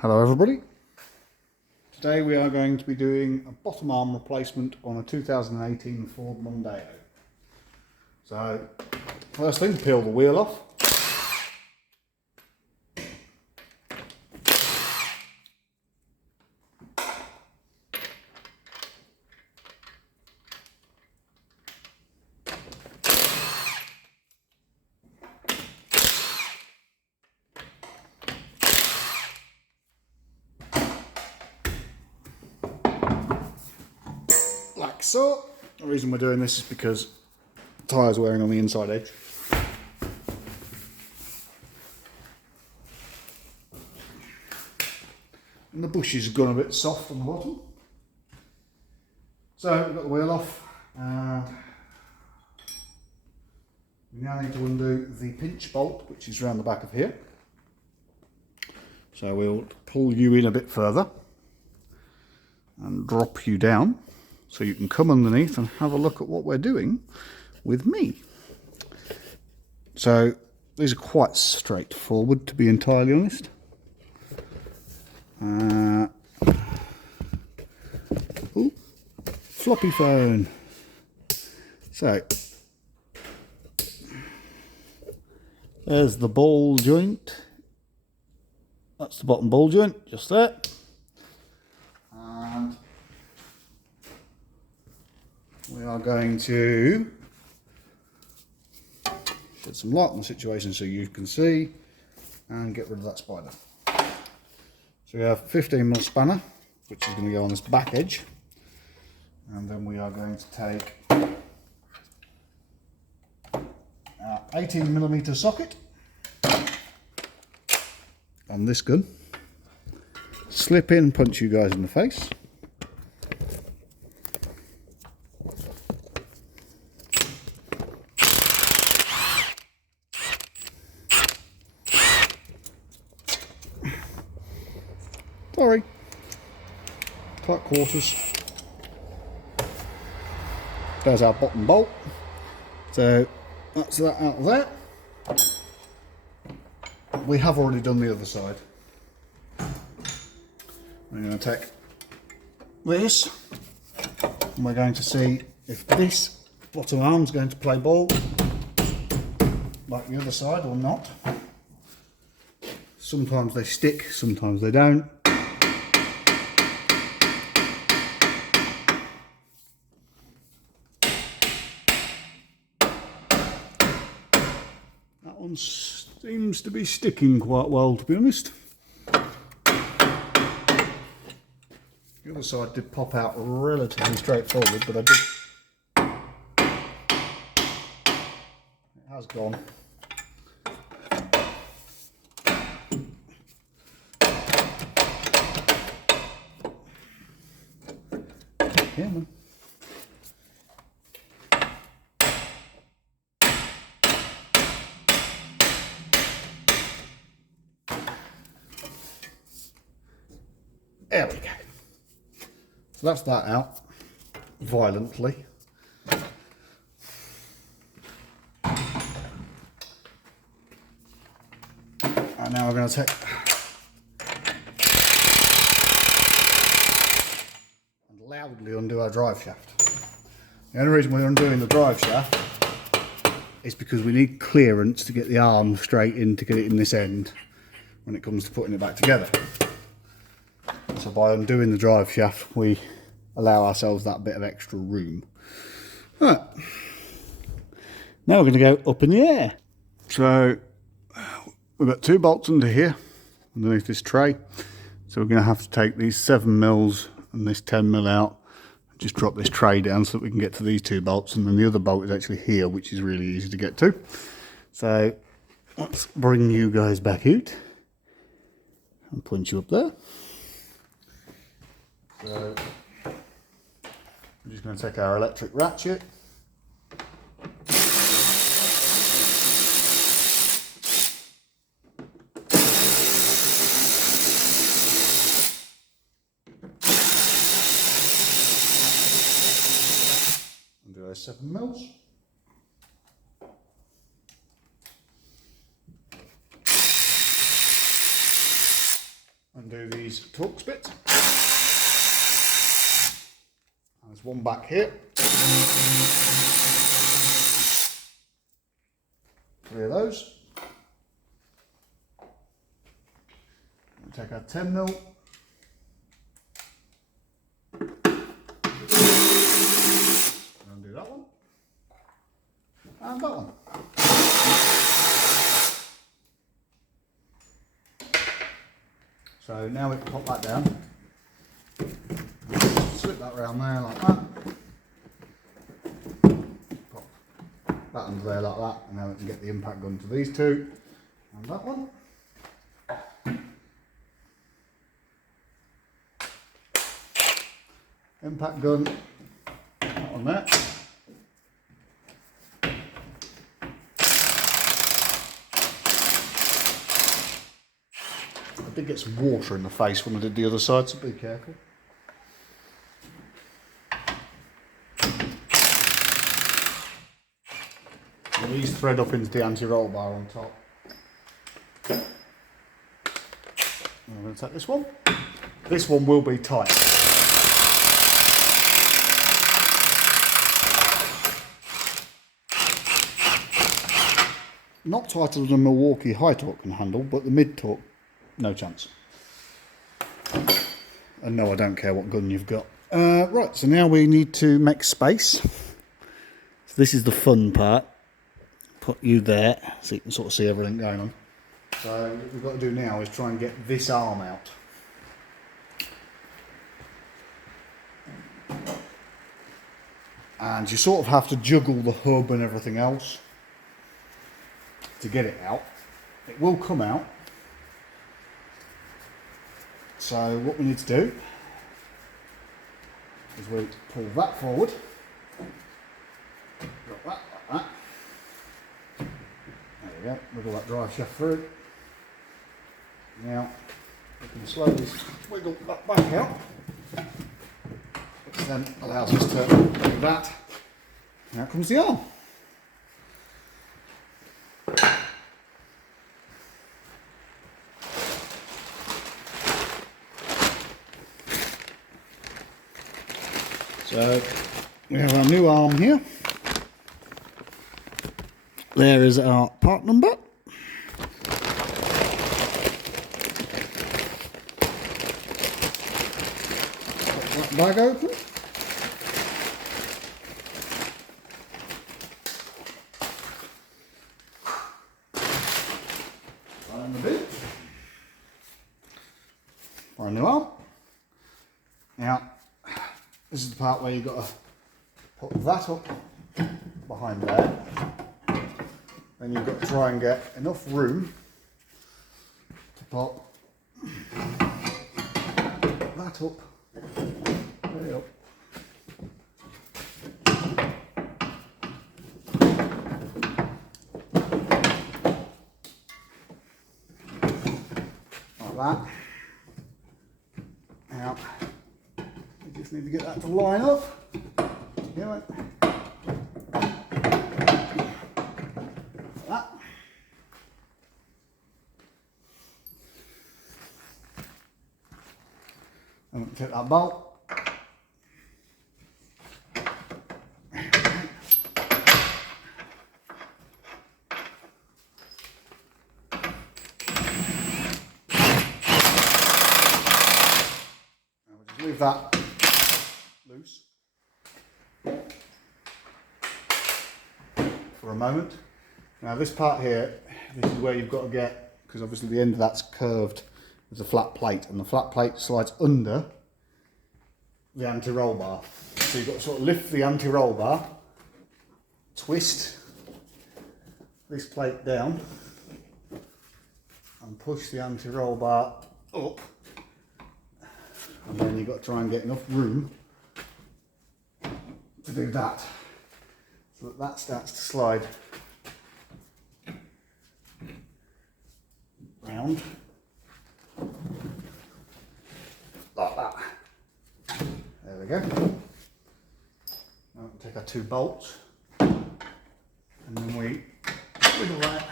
Hello everybody. Today we are going to be doing a bottom arm replacement on a 2018 Ford Mondeo. So first thing, peel the wheel off. Like so. The reason we're doing this is because the tyre's wearing on the inside edge. And the bushes have gone a bit soft on the bottom. So we've got the wheel off and we now need to undo the pinch bolt which is around the back of here. So we'll pull you in a bit further and drop you down so you can come underneath and have a look at what we're doing with me. So these are quite straightforward, to be entirely honest. Ooh, floppy phone. So there's the ball joint. That's the bottom ball joint, just there. And we are going to shed some light on the situation so you can see and get rid of that spider. So we have a 15mm spanner, which is going to go on this back edge, and then we are going to take our 18mm socket and this gun, slip in, punch you guys in the face. Sorry, tight quarters. There's our bottom bolt. So that's that out of there. We have already done the other side. We're going to take this and we're going to see if this bottom arm is going to play ball like the other side or not. Sometimes they stick, sometimes they don't. That one seems to be sticking quite well, to be honest. The other side did pop out relatively straightforward, but it has gone. Yeah, man. There we go. So that's that out violently. And now we're going to take and loudly undo our drive shaft. The only reason we're undoing the drive shaft is because we need clearance to get the arm straight in to get it in this end when it comes to putting it back together. So by undoing the drive shaft, we allow ourselves that bit of extra room. Right. Now we're going to go up in the air. So we've got two bolts under here, underneath this tray. So we're going to have to take these 7mm and this 10mm out. Just drop this tray down so that we can get to these two bolts. And then the other bolt is actually here, which is really easy to get to. So let's bring you guys back out and punch you up there. So I'm just going to take our electric ratchet. And do those 7mm. undo these Torx bits. There's one back here. Three of those. We'll take our 10mm. Undo that one. And that one. So now we can pop that down. Slip that around there like that. Pop that under there like that, and now we can get the impact gun to these two. And that one. Impact gun, that one there. I did get some water in the face when I did the other side, so be careful. And these thread up into the anti-roll bar on top. I'm going to take this one. This one will be tight. Not tighter than a Milwaukee high torque can handle, but the mid torque, no chance. And no, I don't care what gun you've got. Right, so now we need to make space. So this is the fun part. Put you there so you can sort of see everything going on. So what we've got to do now is try and get this arm out. And you sort of have to juggle the hub and everything else to get it out. It will come out. So what we need to do is we pull that forward. Got that like that. There we go, wiggle that drive shaft through. Now we can slowly wiggle that back out, which then allows us to do that. And out comes the arm. So we have our new arm here. There is our part number. Pop that bag open. Find the boot. Find a new arm. Now, this is the part where you've got to put that up behind there. Then you've got to try and get enough room to put that up, way up. Like that. Now, you just need to get that to line up. Get it. And take that bolt. Now we'll just leave that loose for a moment. Now this part here, this is where you've got to get, because obviously the end of that's curved. There's a flat plate, and the flat plate slides under the anti-roll bar. So you've got to sort of lift the anti-roll bar, twist this plate down, and push the anti-roll bar up. And then you've got to try and get enough room to do that, so that that starts to slide round. Like that. There we go. Now we can take our two bolts and then we wiggle that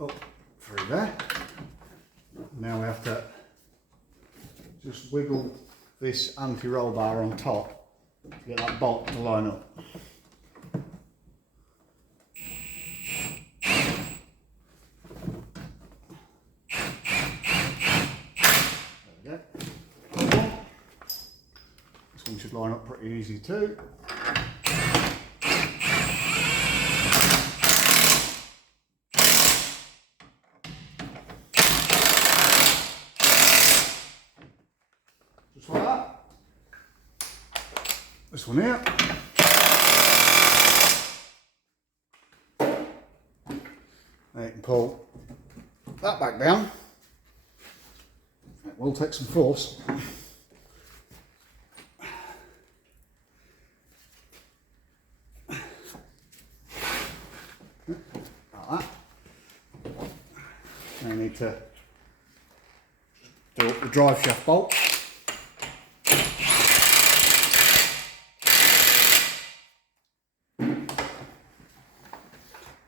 up through there. Now we have to just wiggle this anti-roll bar on top to get that bolt to line up. There we go. This one should line up pretty easy too. Just like that. This one here. Now you can pull that back down. It will take some force. Like that. Now you need to do up the drive shaft bolt.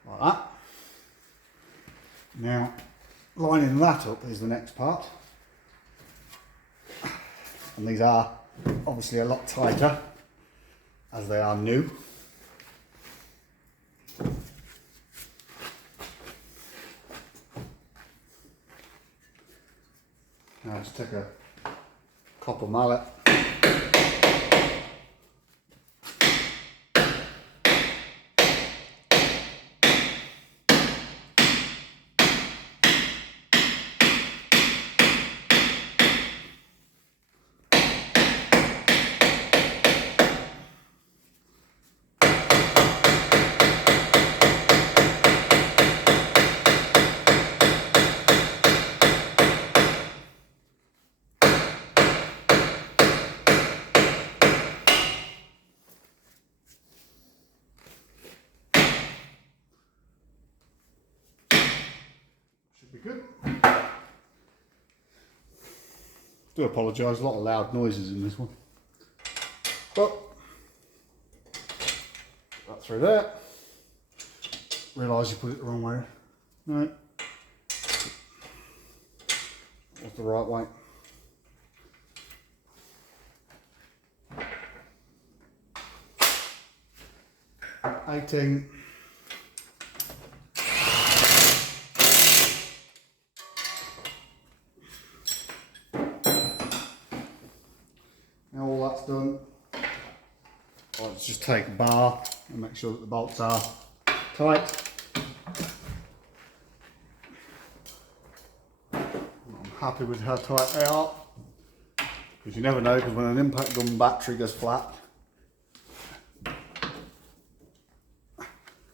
Like that. Now, lining that up is the next part. And these are obviously a lot tighter as they are new. Now just take a copper mallet. Should be good. Do apologise, a lot of loud noises in this one. But that through there. Realise you put it the wrong way. No. What's the right way? $18. Now all that's done, let's just take a bar and make sure that the bolts are tight. I'm happy with how tight they are, because you never know, because when an impact gun battery goes flat,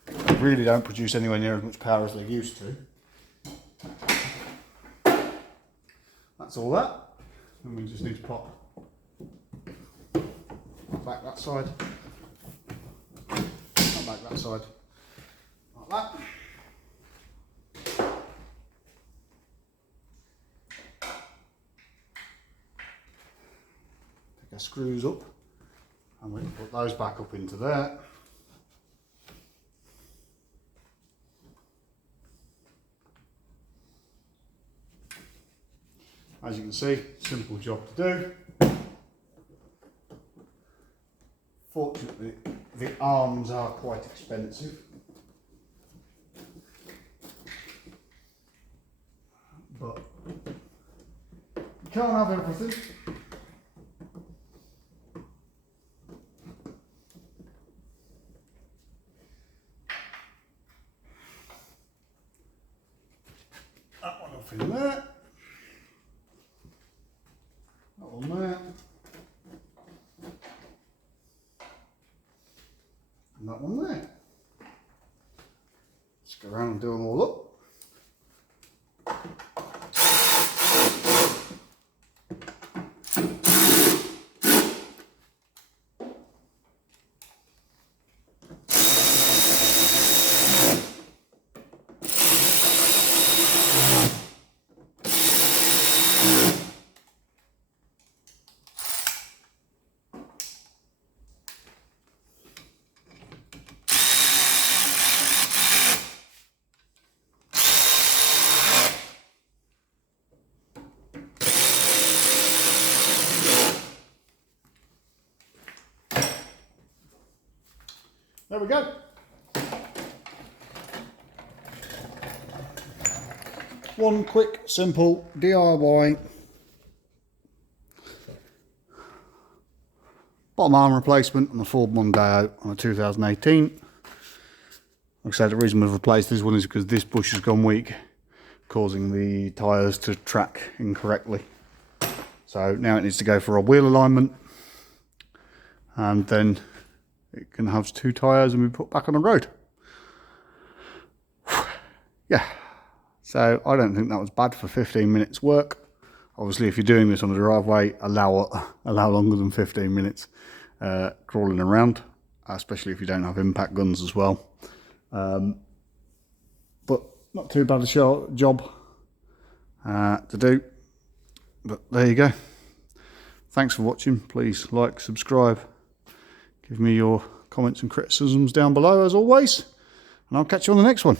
they really don't produce anywhere near as much power as they used to. That's all that. And we just need to pop back that side, not back that side, like that. Take our screws up and we can put those back up into there. As you can see, simple job to do. Fortunately, the arms are quite expensive. But you can't have everything. That one off in there. That one there. And that one there. Let's go around and do them all up. there we go. One quick, simple DIY bottom arm replacement on the Ford Mondeo on a 2018. Like I said, the reason we've replaced this one is because this bush has gone weak, causing the tyres to track incorrectly. So now it needs to go for a wheel alignment, and then it can have 2 tyres and be put back on the road. Yeah, so I don't think that was bad for 15 minutes work. Obviously, if you're doing this on the driveway, allow longer than 15 minutes crawling around, especially if you don't have impact guns as well. But not too bad a job to do. But there you go. Thanks for watching. Please like, subscribe, give me your comments and criticisms down below as always, and I'll catch you on the next one.